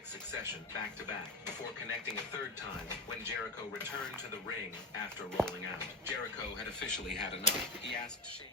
quick succession, back-to-back, before connecting a third time when Jericho returned to the ring after rolling out. Jericho had officially had enough. He asked Shane.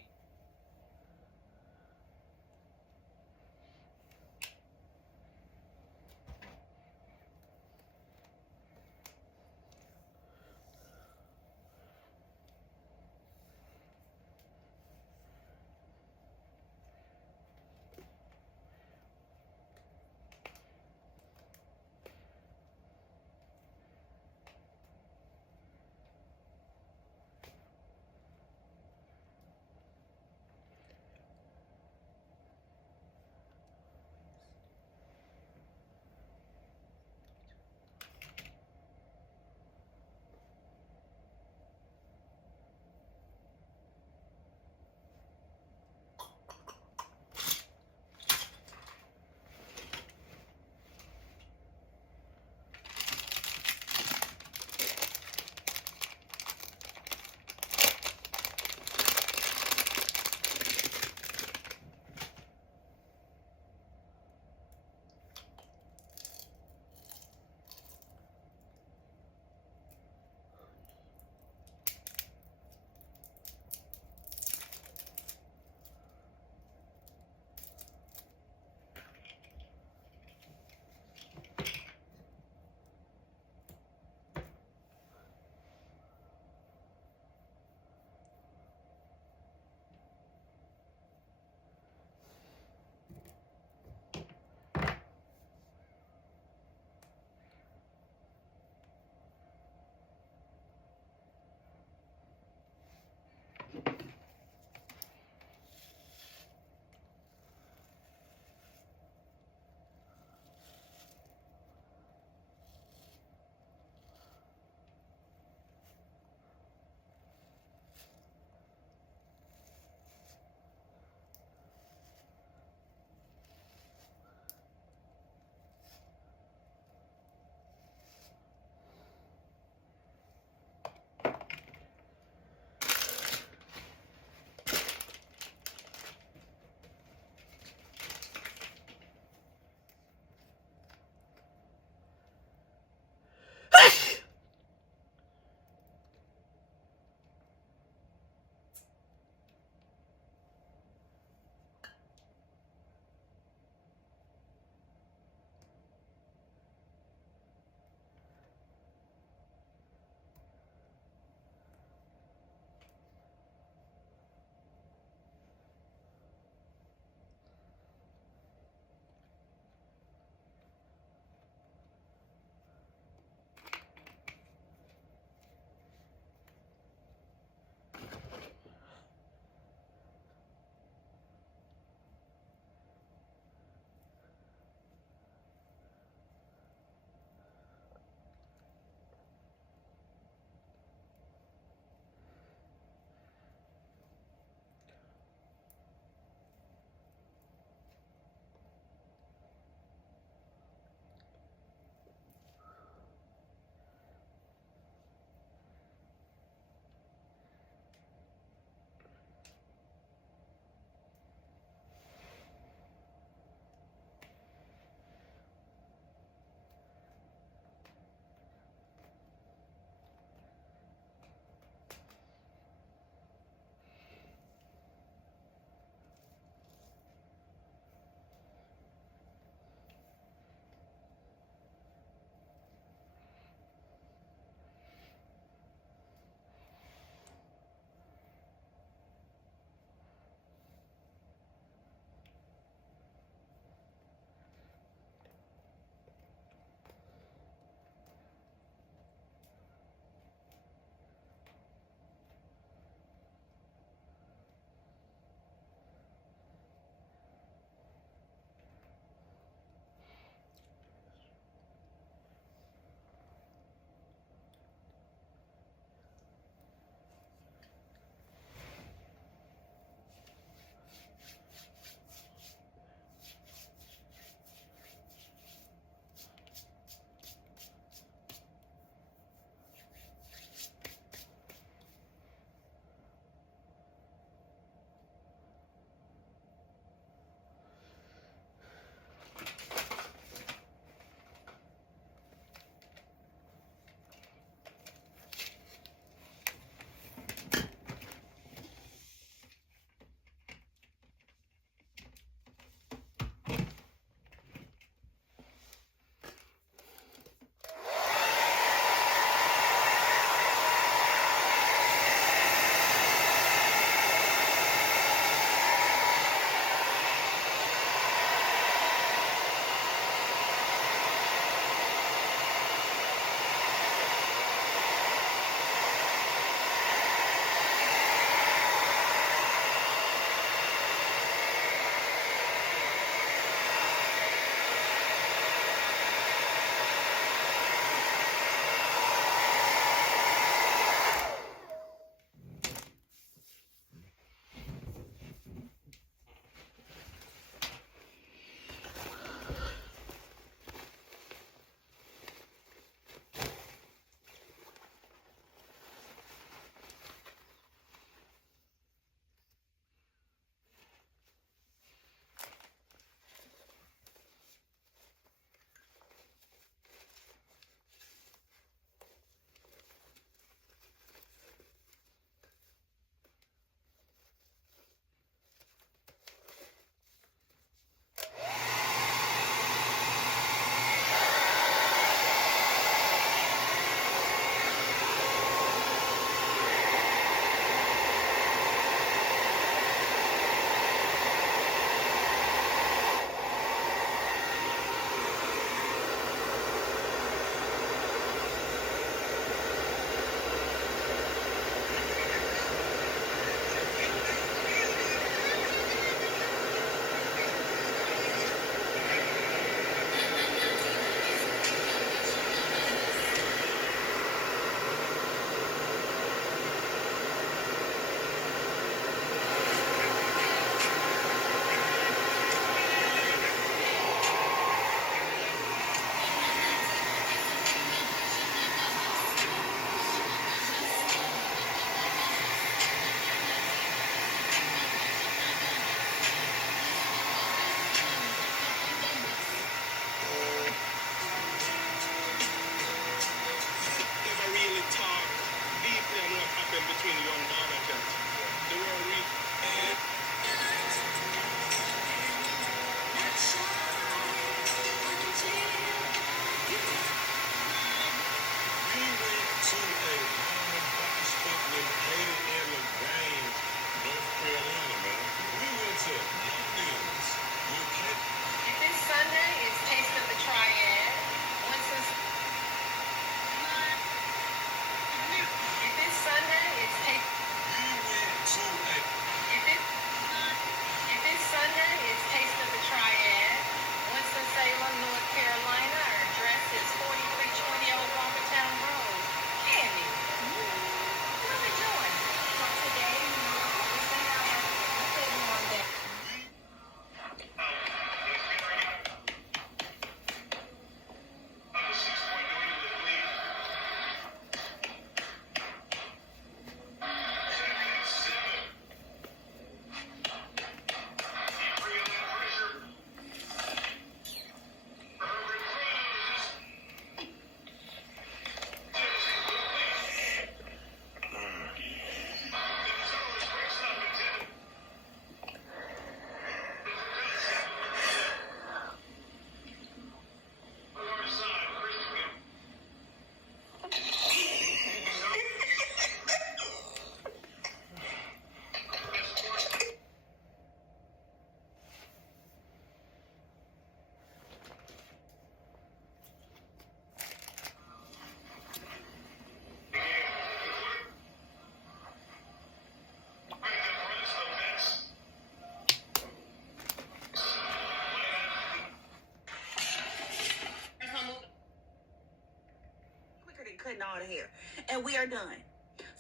all the hair. And we are done.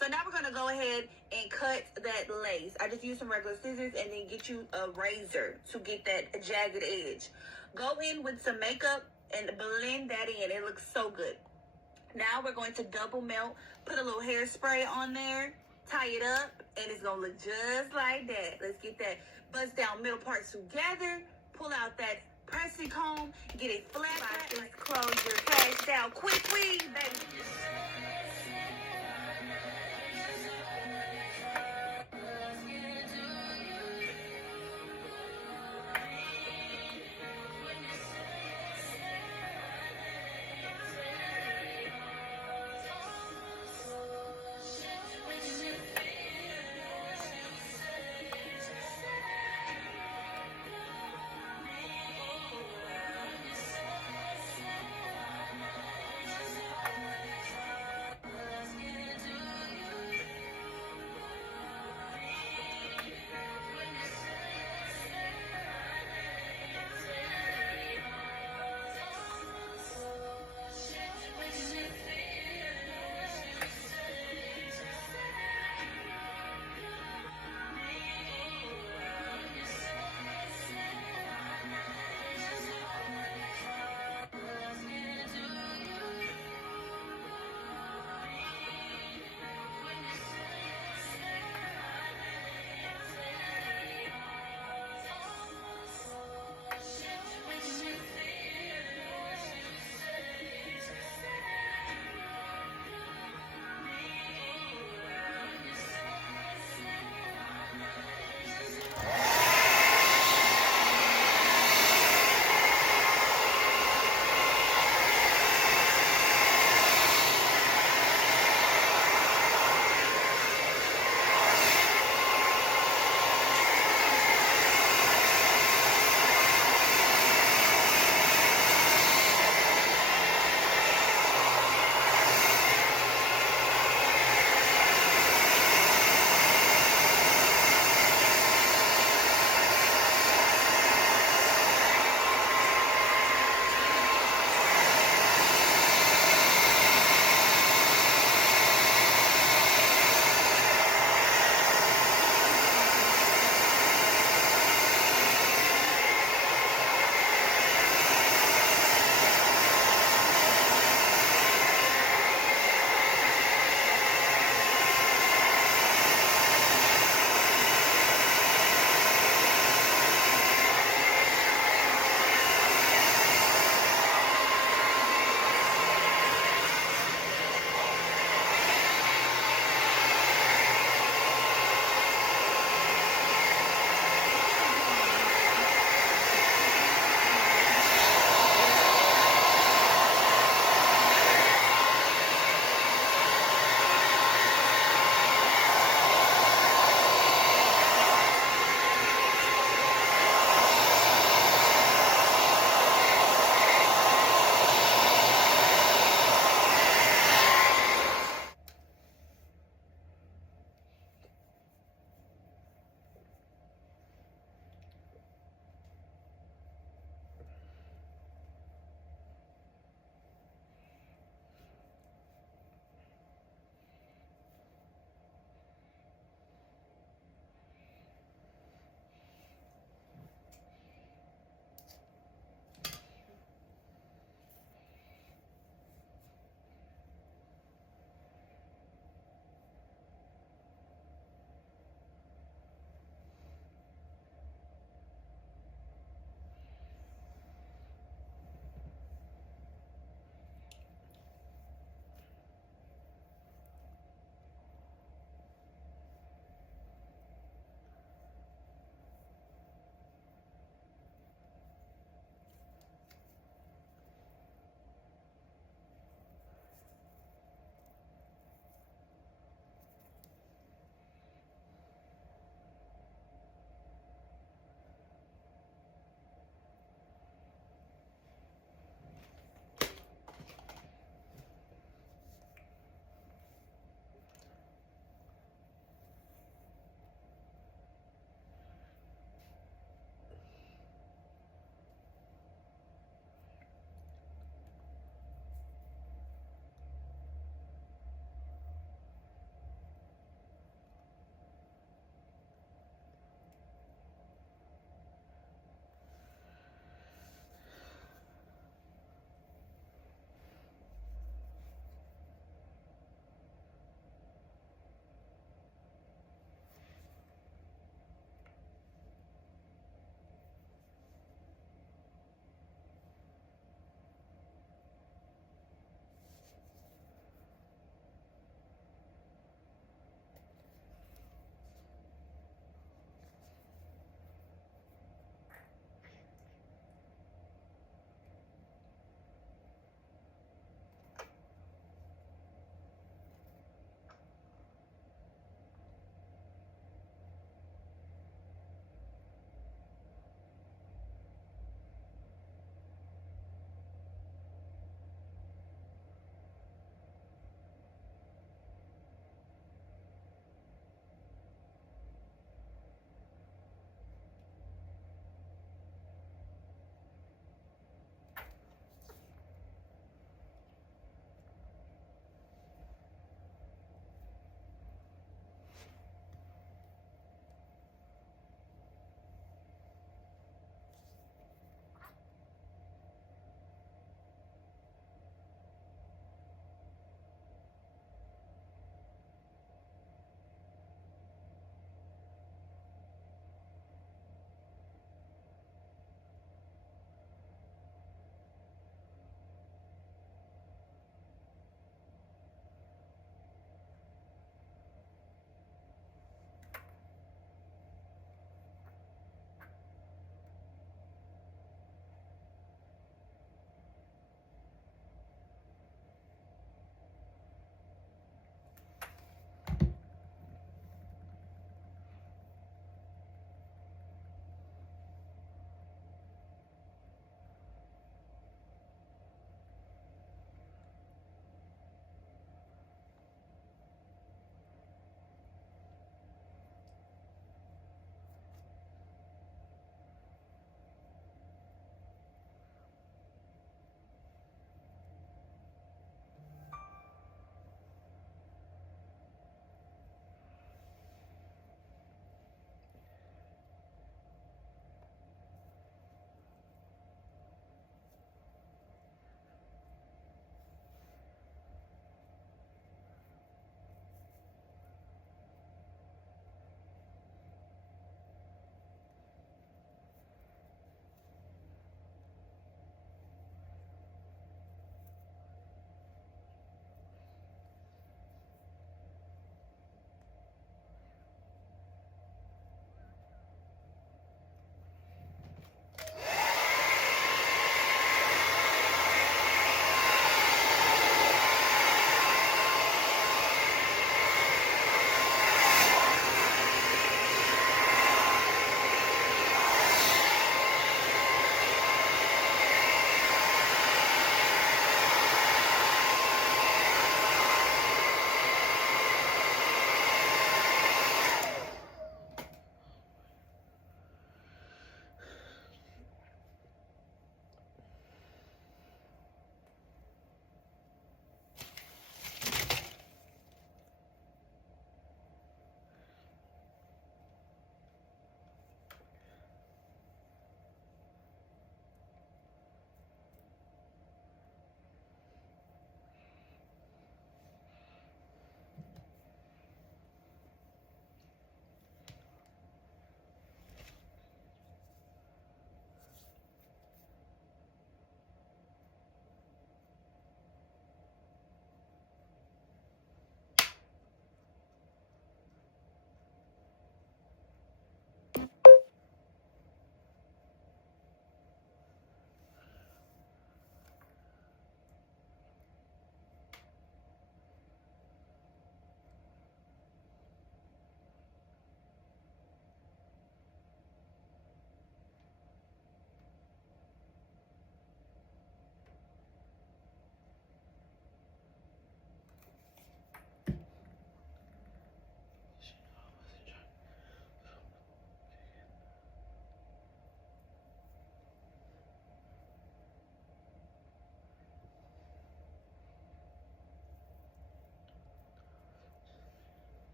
So now we're going to go ahead and cut that lace. I just use some regular scissors and then get you a razor to get that jagged edge. Go in with some makeup and blend that in. It looks so good. Now we're going to double melt, put a little hairspray on there, tie it up, and it's going to look just like that. Let's get that bust down middle part together, pull out that pressing comb, get it flat like this, close your cash down quick, baby.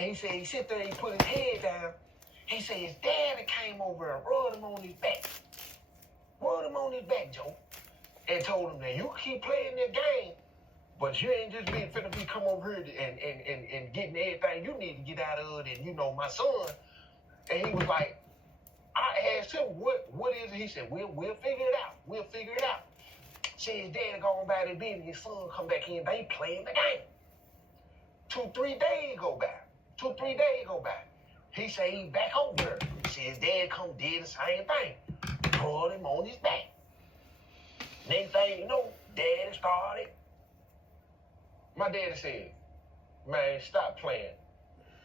And he said he sit there, he put his head down. He said his daddy came over and rubbed him on his back. Rubbed him on his back, Joe. And told him that you keep playing this game, but you ain't just finna be come over here and getting everything you need to get out of it. And you know, my son. And he was like, I asked him, what is it? He said, we'll figure it out. We'll figure it out. See, his daddy gone by the business, his son come back in, they playing the game. 2-3 days go by. 2-3 days go by. He say he back over there. See, his dad come did the same thing. Put him on his back. Next thing you know, daddy started. My daddy said, man, stop playing.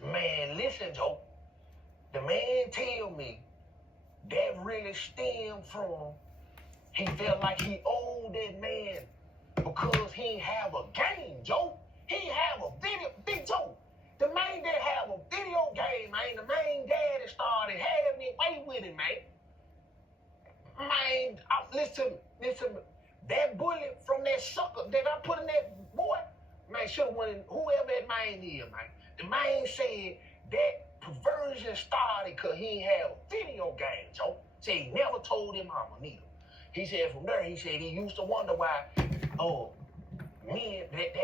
Man, listen, Joe. The man tell me that really stemmed from he felt like he owed that man because he ain't have a game, Joe. He ain't have a video. Big Joe, the man that have a video game, man, the man daddy started having it way with him, man. Man, listen, that bullet from that sucker that I put in that boy, man, should have won whoever that man is, man. The man said that perversion started because he ain't have a video game, Joe. Said he never told him mama neither. He said from there, he said he used to wonder why, that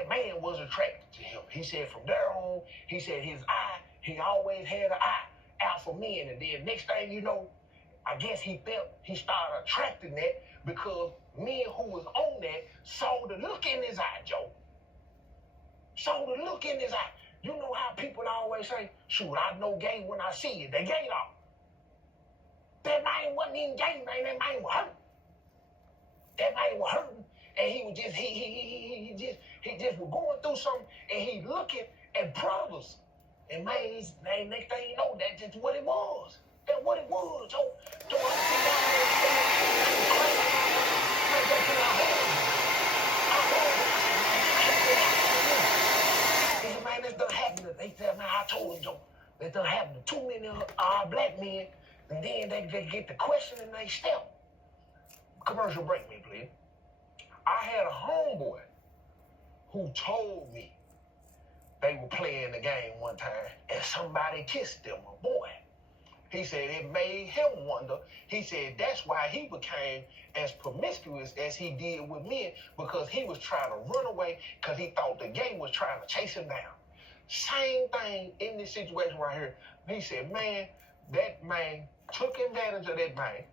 man was attracted to him. He said from there on, he said his eye, he always had an eye out for men. And then next thing you know, I guess he started attracting that because men who was on that saw the look in his eye, Joe. Saw the look in his eye. You know how people always say, shoot, I know gay when I see it. They gay off. That man wasn't even gay, man. That man was hurt. That man was hurting. And he was just, he just was going through something, and he looking at brothers. And man, next thing you know, that's just what it was. That's what it was. So I sit down there and say, man, that's done happened. They said, man, I told him, Joe, that done happened to too many black men, and then they get the question and they step. Commercial break me, please. I had a homeboy who told me they were playing the game one time and somebody kissed them, a boy. He said it made him wonder. He said that's why he became as promiscuous as he did with men, because he was trying to run away because he thought the gang was trying to chase him down. Same thing in this situation right here. He said, man, that man took advantage of that man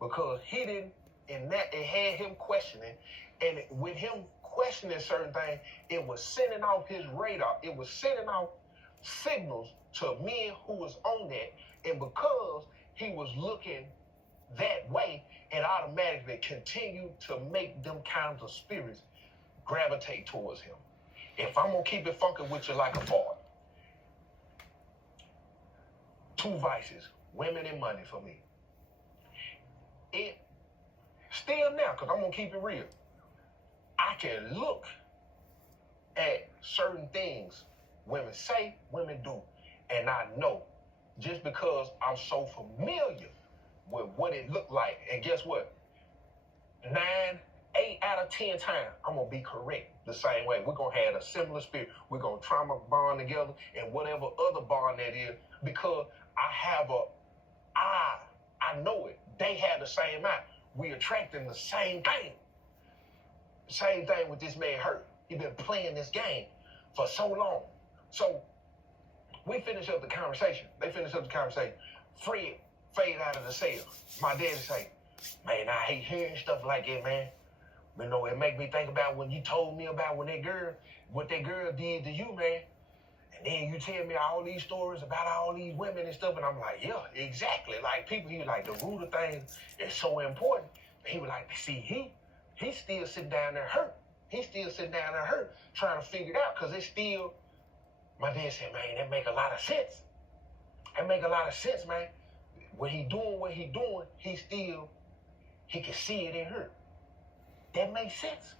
because he didn't, and that it had him questioning. And with him questioning certain things, it was sending off his radar. It was sending off signals to men who was on that. And because he was looking that way, it automatically continued to make them kinds of spirits gravitate towards him. If I'm going to keep it funky with you like a fart, 2 vices, women and money for me. It still now, because I'm going to keep it real. I can look at certain things women say, women do, and I know just because I'm so familiar with what it looked like. And guess what? 8 out of 10 times, I'm going to be correct the same way. We're going to have a similar spirit. We're going to trauma bond together and whatever other bond that is, because I know it. They have the same eye. We attracting the same thing. Same thing with this man Hurt. He been playing this game for so long. So we finish up the conversation. They finish up the conversation. Fred fade out of the cell. My daddy say, man, I hate hearing stuff like that, man. You know, it make me think about when you told me about what that girl did to you, man. And then you tell me all these stories about all these women and stuff, and I'm like, yeah, exactly. Like people, he was like, the root of things is so important. And he was like, see, he's still sitting down there hurt. He's still sitting down there hurt, trying to figure it out, because it's still, my dad said, man, that make a lot of sense. That make a lot of sense, man. When he doing what he doing, he can see it in her. That makes sense.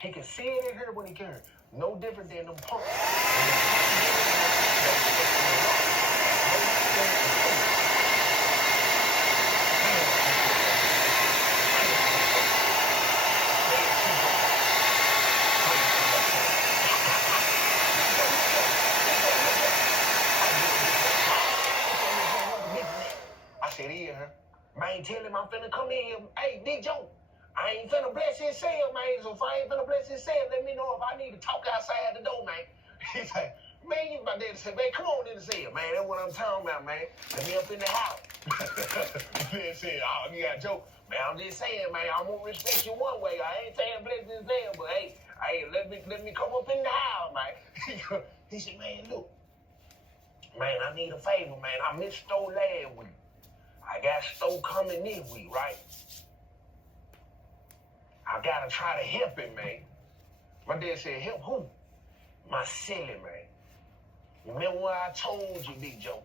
He can see it in her when he can. No different than them punks. Man, tell him I'm finna come in here. Hey, Big Joe, I ain't finna bless his cell, man. So if I ain't finna bless his cell, let me know if I need to talk outside the door, man. He's like, man, you my daddy said, man, come on in the cell, man. That's what I'm talking about, man. Let me up in the house. Then said, oh, you got a joke. Man, I'm just saying, man, I'm gonna respect you one way. I ain't saying bless his cell, but hey, let me come up in the house, man. He said, man, look, man, I need a favor, man. I missed Stowe last week. I got Stowe coming this week, right? I gotta try to help him, man. My dad said, help who? My silly, man. Remember what I told you, Big Joe?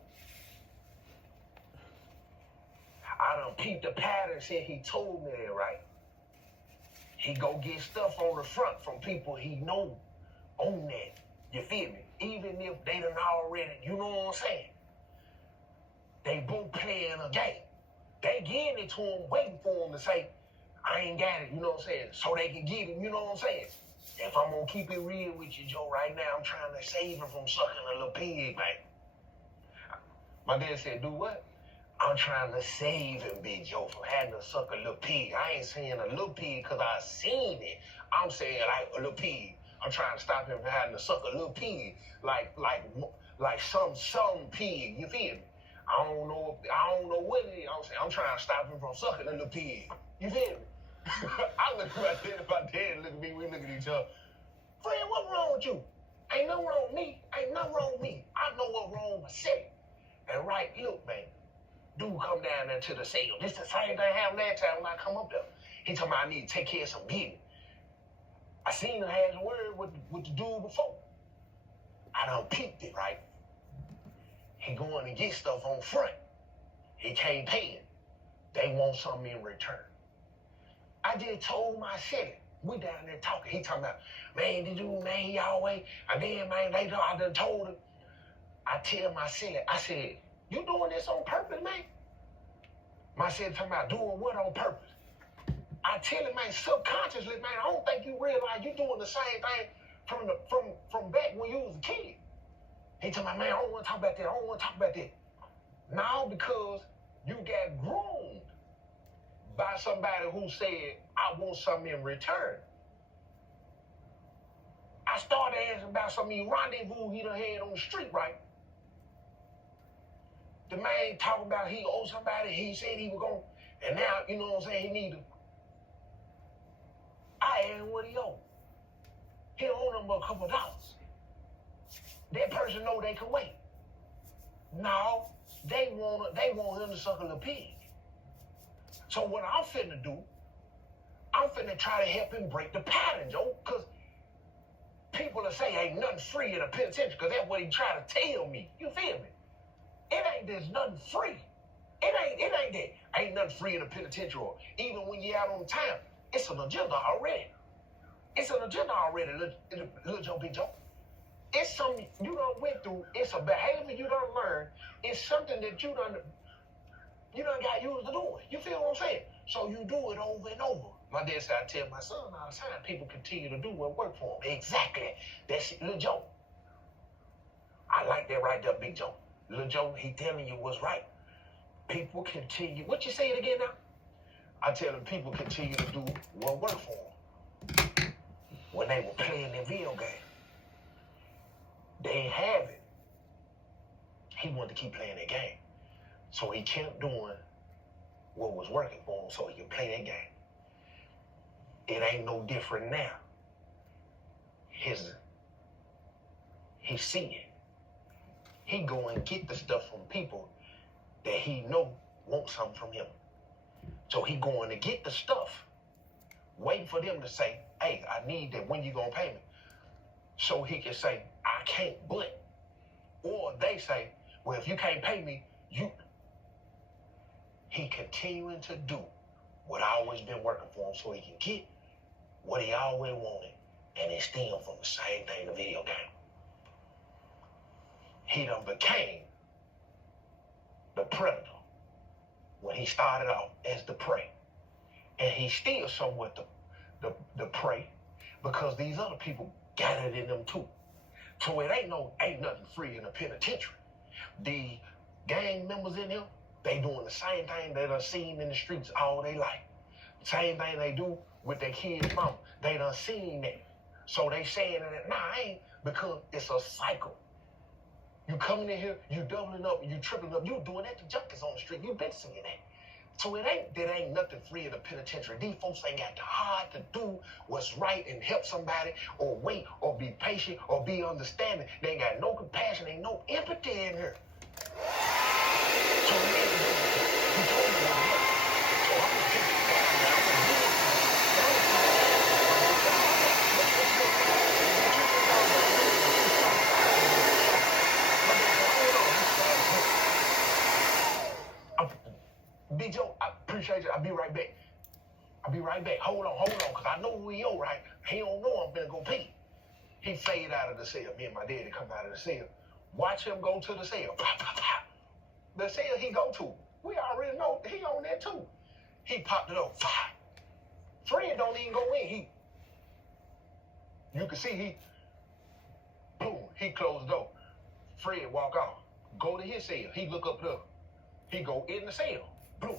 I done peeped the pattern, said he told me that, right? He go get stuff on the front from people he know on that. You feel me? Even if they done already, you know what I'm saying? They both playing a game. They getting it to him, waiting for him to say, I ain't got it, you know what I'm saying? So they can get it, you know what I'm saying? If I'm gonna keep it real with you, Joe, right now, I'm trying to save him from sucking a little pig, man. My dad said, do what? I'm trying to save him, Big Joe, from having to suck a little pig. I ain't saying a little pig because I seen it. I'm saying like a little pig. I'm trying to stop him from having to suck a little pig, like some pig. You feel me? I don't know what it is. I'm trying to stop him from sucking a little pig. You feel me? I look at my dad, look at me, we look at each other. Friend, what's wrong with you? Ain't nothing wrong with me. Ain't nothing wrong with me. I know what's wrong with myself. And right, look, man, dude come down there to the cell. This the same thing happened last time when I come up there. He told me I need to take care of some business. I seen him had a word with the dude before. I done peeped it, right? He going to get stuff on front. He can't pay it. They want something in return. I just told my city. We down there talking. He talking about, man, the dude, man, he always, and then, man, later I done told him. I tell my city, I said, you doing this on purpose, man? My city talking about doing what on purpose? I tell him, man, subconsciously, man, I don't think you realize you doing the same thing from back when you was a kid. He told me, man, I don't want to talk about that. I don't want to talk about that. Now because you got groomed by somebody who said, I want something in return. I started asking about some of these rendezvous he done had on the street, right? The man talking about he owed somebody, he said he was going, and now, you know what I'm saying, he need to. I asked him what he owed. He owed him a couple dollars. That person know they can wait. Now, they want him to suck a little pig. So what I'm finna do, I'm finna try to help him break the pattern, Joe, because people will say ain't nothing free in a penitentiary, because that's what he trying to tell me. You feel me? There's nothing free. It ain't that. Ain't nothing free in a penitentiary. Even when you're out on time, it's an agenda already. It's an agenda already, little Joe, Big Joe. It's something you done went through. It's a behavior you done learned. It's something that you done got used to doing. You feel what I'm saying? So you do it over and over. My dad said, I tell my son all the time, people continue to do what work for them. Exactly. That's it, Lil Joe. I like that right there, Big Joe. Lil Joe, he telling you what's right. People continue. What you say it again now? I tell them people continue to do what work for them. When they were playing their video game, they ain't have it. He wanted to keep playing that game. So he kept doing what was working for him so he could play that game. It ain't no different now. He see it. He go and get the stuff from people that he know want something from him. So he going to get the stuff, waiting for them to say, hey, I need that, when you gonna pay me? So he can say, I can't, but. Or they say, well, if you can't pay me, he continuing to do what always been working for him so he can get what he always wanted, and it stem from the same thing, the video game. He done became the predator when he started off as the prey. And he's still somewhat the prey because these other people got it in them too. So it ain't nothing free in a penitentiary. The gang members in here, They doing the same thing they done seen in the streets all their life. Same thing they do with their kids' mama. They done seen that. So they saying that, nah, I ain't, because it's a cycle. You coming in here, you doubling up, you tripling up, you doing that to junkies on the street. You been seeing that. So there ain't nothing free in the penitentiary. These folks ain't got the heart to do what's right and help somebody or wait or be patient or be understanding. They ain't got no compassion, ain't no empathy in here. So man, you told me what happened. So I'm gonna take you down there. I'm gonna do it. Big Joe, I appreciate you. I'll be right back. Hold on, because I know who he is, right? He don't know I'm finna go pee. He fade out of the cell. Me and my daddy come out of the cell. Watch him go to the cell. Pop, pop, pop. The cell he go to, we already know he on there too. He popped it up. Fred don't even go in. You can see boom, he closed the door. Fred walk off. Go to his cell. He look up there. He go in the cell. Boom.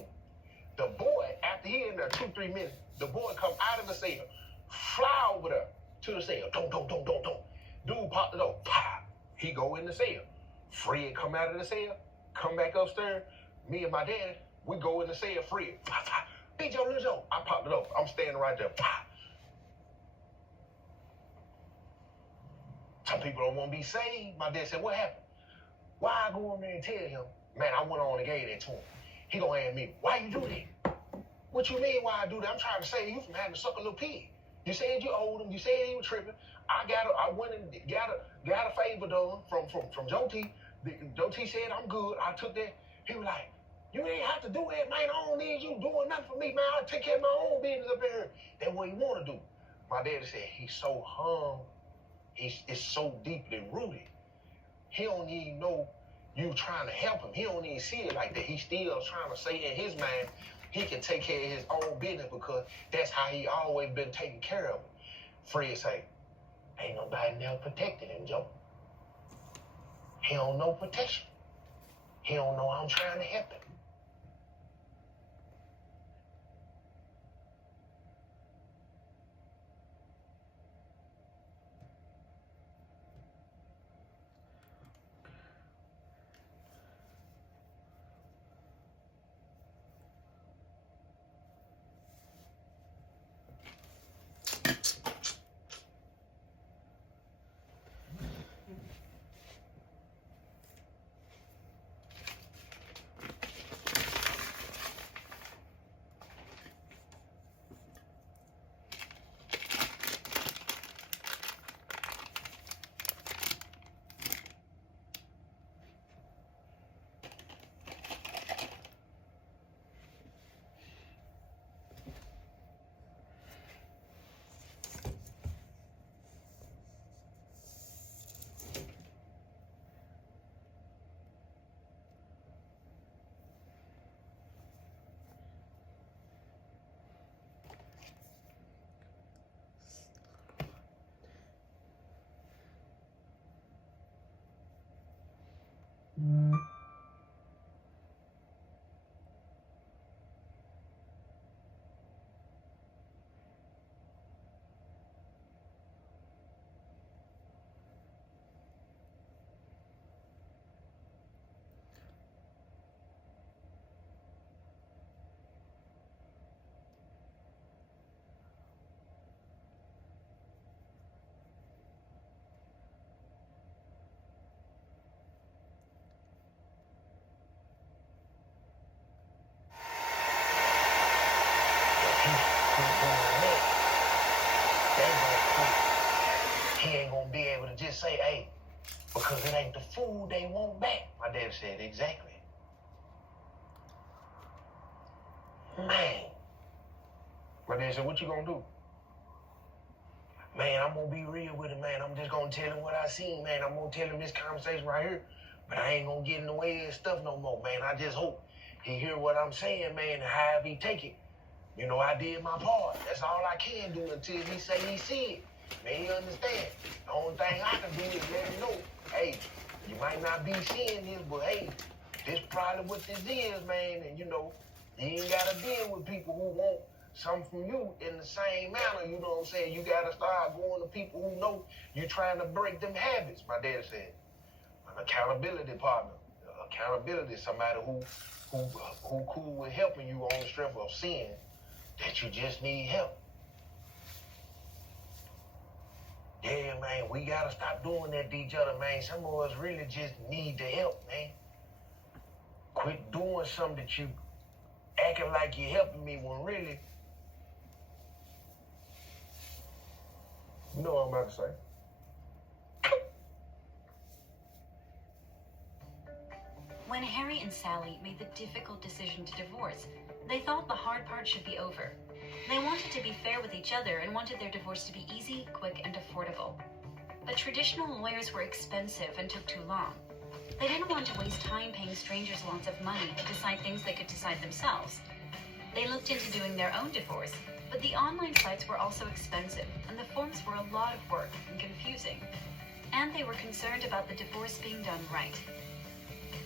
The boy, after he in there 2-3 minutes, the boy come out of the cell, fly over there to the cell. Don't. Dude popped it up. Pop. He go in the cell. Fred come out of the cell, come back upstairs. Me and my daddy, we go in the cell. Fred. Pop, pop. Big Joe, Lil Joe. I popped it up. I'm standing right there. Pop. Some people don't want to be saved. My dad said, what happened? Why I go in there and tell him? Man, I went on and gave that to him. He gonna ask me, why you do that? What you mean why I do that? I'm trying to save you from having to suck a little pig. You said you owed him. You said he was tripping. I went and got a favor done from Joe T. Joe T said I'm good. I took that. He was like, you ain't have to do that, man. I don't need you doing nothing for me, man. I take care of my own business up here. That's what he want to do. My daddy said he's so hung. It's so deeply rooted. He don't even know you trying to help him. He don't even see it like that. He's still trying to say in his mind he can take care of his own business because that's how he always been taking care of him. Fred say, ain't nobody never protected him, Joe. He don't know protection. He don't know I'm trying to help him. He ain't gonna be able to just say, hey, because it ain't the food they want back. My dad said, exactly. Man. My dad said, what you gonna do? Man, I'm gonna be real with him, man. I'm just gonna tell him what I seen, man. I'm gonna tell him this conversation right here. But I ain't gonna get in the way of his stuff no more, man. I just hope he hear what I'm saying, man, and how he take it. You know, I did my part. That's all I can do until he say he see it. Man, he understand. The only thing I can do is let him know, hey, you might not be seeing this, but hey, this probably what this is, man. And you know, you ain't gotta deal with people who want something from you in the same manner. You know what I'm saying? You gotta start going to people who know you're trying to break them habits. My dad said, an accountability partner. Accountability is somebody who cool with helping you on the strength of seeing that you just need help. Yeah, man, we gotta stop doing that to each other, man. Some of us really just need the help, man. Quit doing something that you acting like you're helping me when really, you know what I'm about to say. When Harry and Sally made the difficult decision to divorce, they thought the hard part should be over. They wanted to be fair with each other and wanted their divorce to be easy, quick, and affordable. But traditional lawyers were expensive and took too long. They didn't want to waste time paying strangers lots of money to decide things they could decide themselves. They looked into doing their own divorce, but the online sites were also expensive, and the forms were a lot of work and confusing. And they were concerned about the divorce being done right.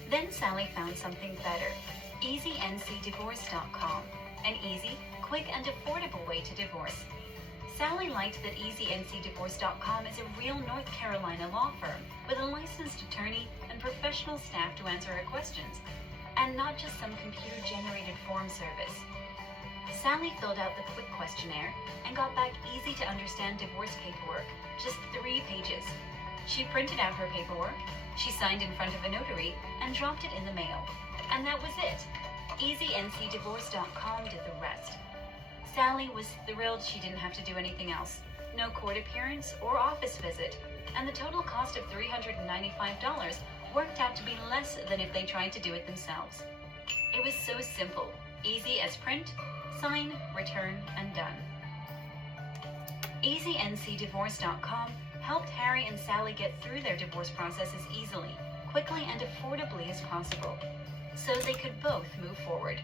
Then Sally found something better, EasyNCDivorce.com, an easy, quick, and affordable way to divorce. Sally liked that EasyNCDivorce.com is a real North Carolina law firm with a licensed attorney and professional staff to answer her questions, and not just some computer-generated form service. Sally filled out the quick questionnaire and got back easy-to-understand divorce paperwork, just 3 pages. She printed out her paperwork, she signed in front of a notary, and dropped it in the mail. And that was it. EasyNCDivorce.com did the rest. Sally was thrilled she didn't have to do anything else. No court appearance or office visit. And the total cost of $395 worked out to be less than if they tried to do it themselves. It was so simple. Easy as print, sign, return, and done. EasyNCDivorce.com helped Harry and Sally get through their divorce process as easily, quickly, and affordably as possible, so they could both move forward.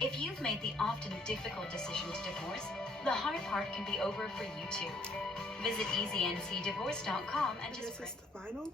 If you've made the often difficult decision to divorce, the hard part can be over for you too. Visit EasyNCDivorce.com and just This is the final